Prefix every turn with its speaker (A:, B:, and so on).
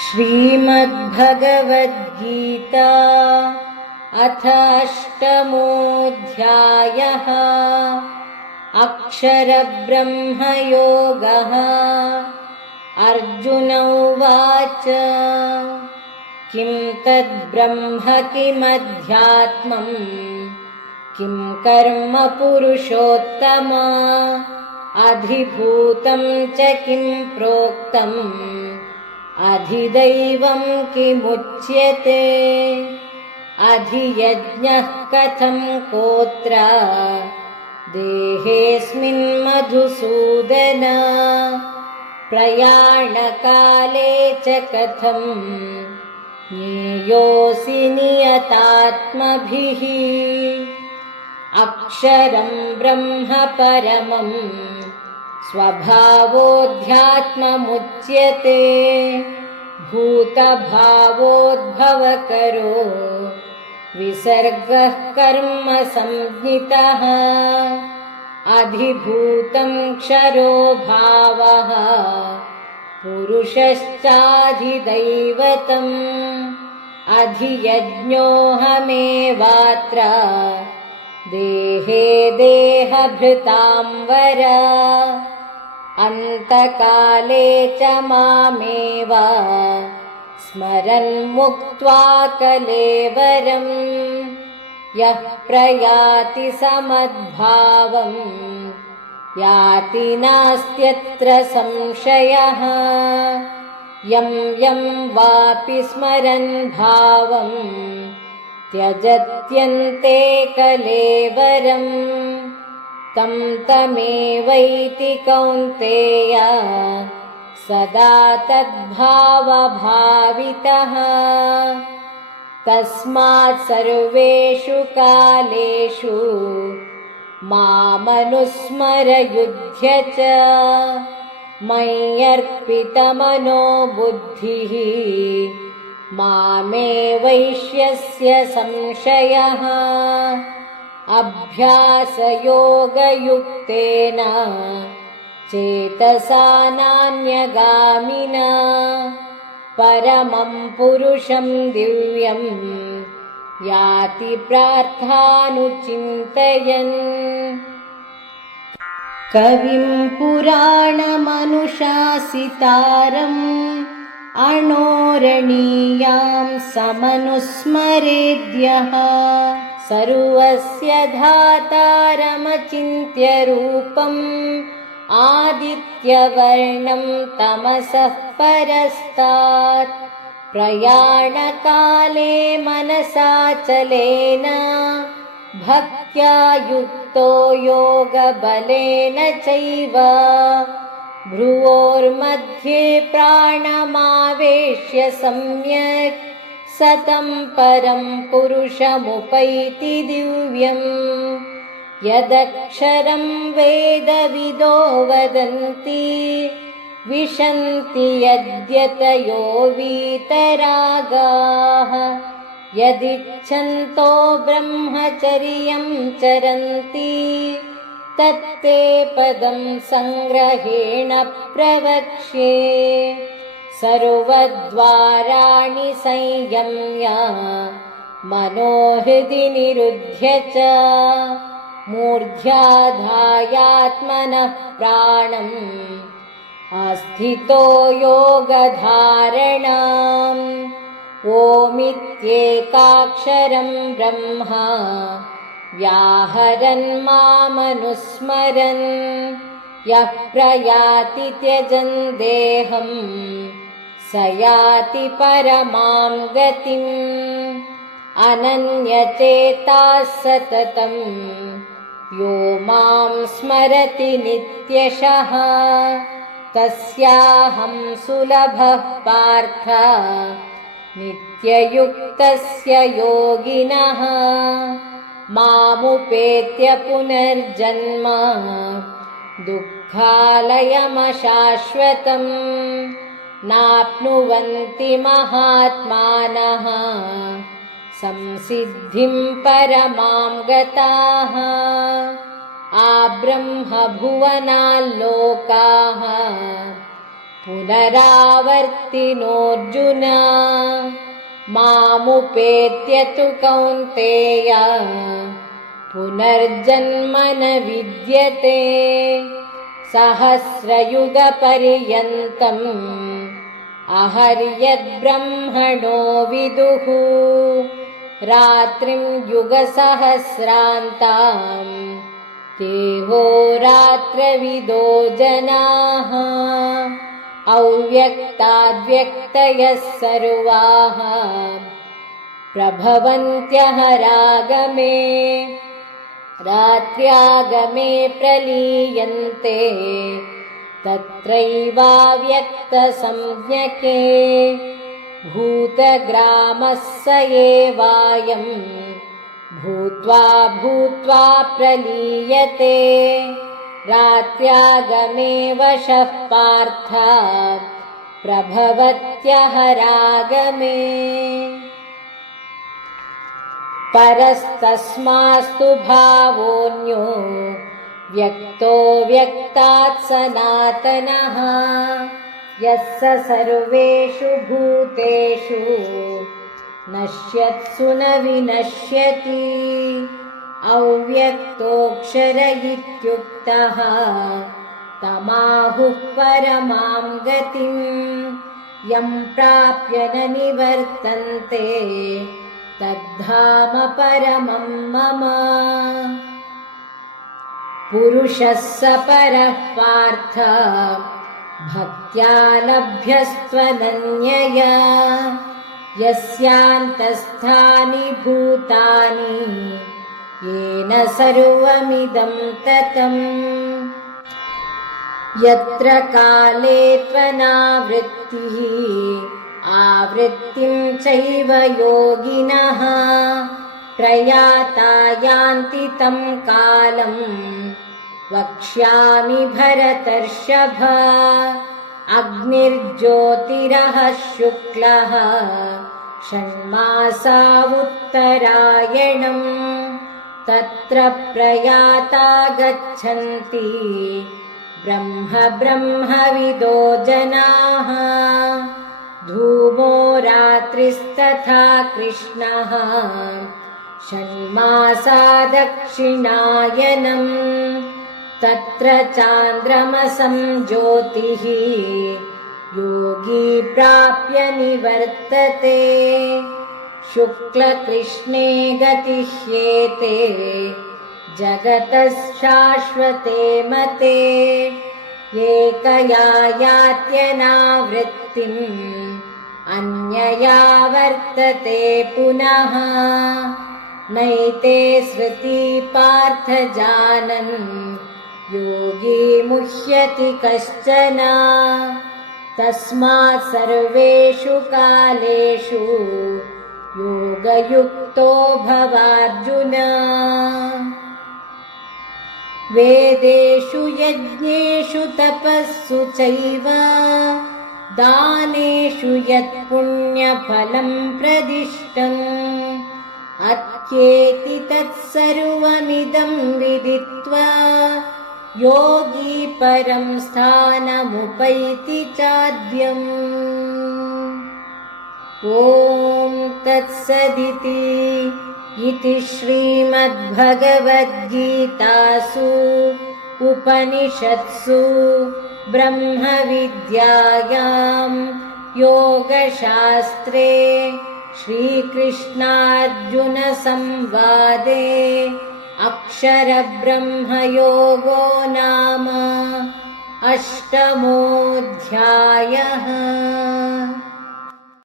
A: श्रीमद्भगवद्गीता अथ अष्टमोऽध्यायः। अक्षरब्रह्मयोगः। अर्जुन उवाच किं तद्ब्रह्म किमध्यात्मम् किं कर्म पुरुषोत्तमा अधिभूतं च किं प्रोक्तम् अधिदैवं किमुच्यते? अधियज्ञः कथं कोत्र? देहेऽस्मिन् मधुसूदन। प्रयाणकाले च कथं ज्ञेयोऽसि नियतात्मभिः? अक्षरं ब्रह्म परमम् स्वभावोऽध्यात्ममुच्यते भूतभावोद्भवकरो। विसर्गः कर्म संज्ञितः। अधिभूतं क्षरो भावः। पुरुषश्चाधिदैवतम्। अधियज्ञोऽहमेवात्र। देहे देहभृतां वर अन्तकाले च मामेव स्मरन्मुक्त्वा कलेवरम् यः प्रयाति समद्भावम् याति नास्त्यत्र संशयः। यं यं वापि स्मरन् भावम् त्यजत्यन्ते कलेवरम् तं तमेवैति कौन्तेय सदा तद्भावभावितः। तस्मात् सर्वेषु कालेषु मामनुस्मरयुध्य च मय्यर्पितमनो बुद्धिः मामे वैश्यस्य संशयः अभ्यासयोगयुक्तेन चेतसा नान्यगामिना परमं पुरुषं दिव्यं याति प्रार्थानुचिन्तयन्। कविं पुराणमनुशासितारम् अणोरणीयां समनुस्मरेद्यः सर्वस्य धातारमचिन्त्यरूपम् आदित्यवर्णं तमसः परस्तात्। प्रयाणकाले मनसाचलेन भक्त्या युक्तो योगबलेन चैव। भ्रुवोर्मध्ये प्राणमावेश्य सम्यक् सतं परं पुरुषमुपैति दिव्यम्। यदक्षरं वेदविदो वदन्ति विशन्ति यद्यतयो वीतरागाः। यदिच्छन्तो ब्रह्मचर्यं चरन्ति तत्ते पदं सङ्ग्रहेण प्रवक्ष्ये सर्वद्वाराणि संयम्य मनोहृदि निरुध्य च मूर्ध्याधायात्मनः प्राणम् आस्थितो योगधारणाम्। ओमित्येकाक्षरं ब्रह्म व्याहरन् मामनुस्मरन्। यः प्रयाति त्यजन् देहम् स याति परमां गतिम् अनन्यचेताः सततम् यो मां स्मरति नित्यशः। तस्याहं सुलभः पार्थ। नित्ययुक्तस्य योगिनः। मामुपेत्य पुनर्जन्म। दुःखालयमशाश्वतम् नाप्नुवन्ति महात्मानः। संसिद्धिं परमां गताः। आब्रह्मभुवनाल्लोकाः। पुनरावर्तिनोऽर्जुन। मामुपेत्य तु कौन्तेय। पुनर्जन्म न विद्यते। सहस्रयुगपर्यन्तम् अहर्यद्ब्रह्मणो विदुः। रात्रिं युगसहस्रान्ताम्। रात्रविदो जनाः। अव्यक्ताद्व्यक्तयः सर्वाः। प्रभवन्त्यः रागमे रात्र्यागमे प्रलीयन्ते तत्रैवाव्यक्तसंज्ञके भूतग्रामः स एवायम् भूत्वा भूत्वा प्रलीयते रात्र्यागमे वशः पार्थ प्रभवत्यः रागमे परस्तस्मास्तु भावोऽन्यो व्यक्तो व्यक्तात् सनातनः। यः स सर्वेषु भूतेषु नश्यत्सु न विनश्यति। अव्यक्तोऽक्षर इत्युक्तः तमाहुः परमां गतिम् यं प्राप्य न निवर्तन्ते। तद्धाम परमं मम पुरुषः स परः पार्थ। भक्त्या लभ्यस्त्वनन्यया यस्यान्तस्थानि भूतानि येन सर्वमिदं ततम्। यत्र काले त्वनावृत्तिः आवृत्तिं चैव योगिनः। प्रयाता यान्ति तं कालम् वक्ष्यामि भरतर्षभ। अग्निर्ज्योतिरः शुक्लः। षण्मासा उत्तरायणम् तत्र प्रयाता गच्छन्ति। ब्रह्म ब्रह्मविदो जनाः। धूमो रात्रिस्तथा कृष्णः। षण्मासा दक्षिणायनम् तत्र चान्द्रमसं ज्योतिः योगी प्राप्य निवर्तते। शुक्लकृष्णे गतिह्येते जगतः शाश्वते मते। एकया यात्यनावृत्तिम् अन्यया वर्तते पुनः। नैते श्रुति पार्थ जानन् योगी मुह्यति कश्चन। तस्मात् सर्वेषु कालेषु योगयुक्तो भवार्जुन। वेदेषु यज्ञेषु तपःसु चैव। दानेषु यत्पुण्यफलं प्रदिष्टम्। अत्येति तत्सर्वमिदं विदित्वा योगी परं स्थानमुपैति चाद्यम्। ॐ तत्सदिति इति श्रीमद्भगवद्गीतासु उपनिषत्सु ब्रह्मविद्यायां योगशास्त्रे श्रीकृष्णार्जुनसंवादे अक्षरब्रह्मयोगो नाम अष्टमोऽध्यायः